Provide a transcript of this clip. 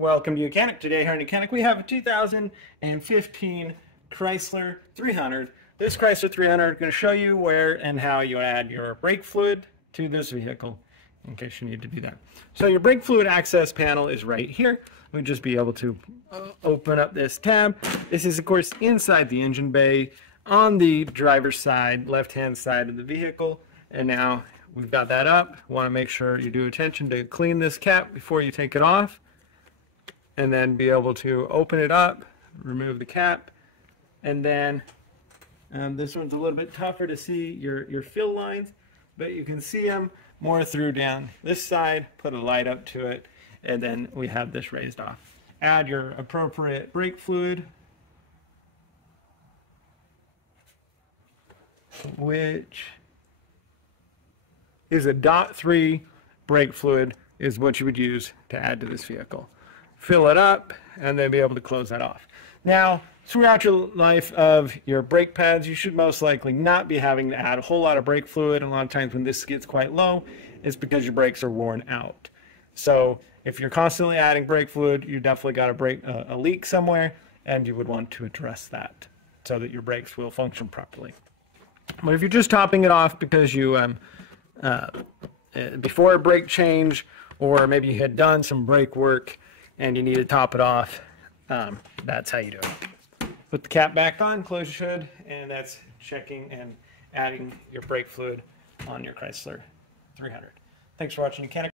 Welcome to Mechanic. Today here on Mechanic we have a 2015 Chrysler 300. This Chrysler 300 is going to show you where and how you add your brake fluid to this vehicle in case you need to do that. So your brake fluid access panel is right here. We'll just be able to open up this tab. This is of course inside the engine bay on the driver's side, left-hand side of the vehicle. And now we've got that up. Want to make sure you do attention to clean this cap before you take it off. And then be able to open it up, remove the cap, and then this one's a little bit tougher to see your fill lines, but you can see them more through down this side. Put a light up to it, and then we have this raised off. Add your appropriate brake fluid, which is a .3 brake fluid is what you would use to add to this vehicle. Fill it up and then be able to close that off. Now, throughout your life of your brake pads, you should most likely not be having to add a whole lot of brake fluid. And a lot of times when this gets quite low, it's because your brakes are worn out. So if you're constantly adding brake fluid, you definitely got a leak somewhere, and you would want to address that so that your brakes will function properly. But if you're just topping it off because you before a brake change, or maybe you had done some brake work and you need to top it off, that's how you do it. Put the cap back on, close your hood, and that's checking and adding your brake fluid on your Chrysler 300. Thanks for watching Mechanic.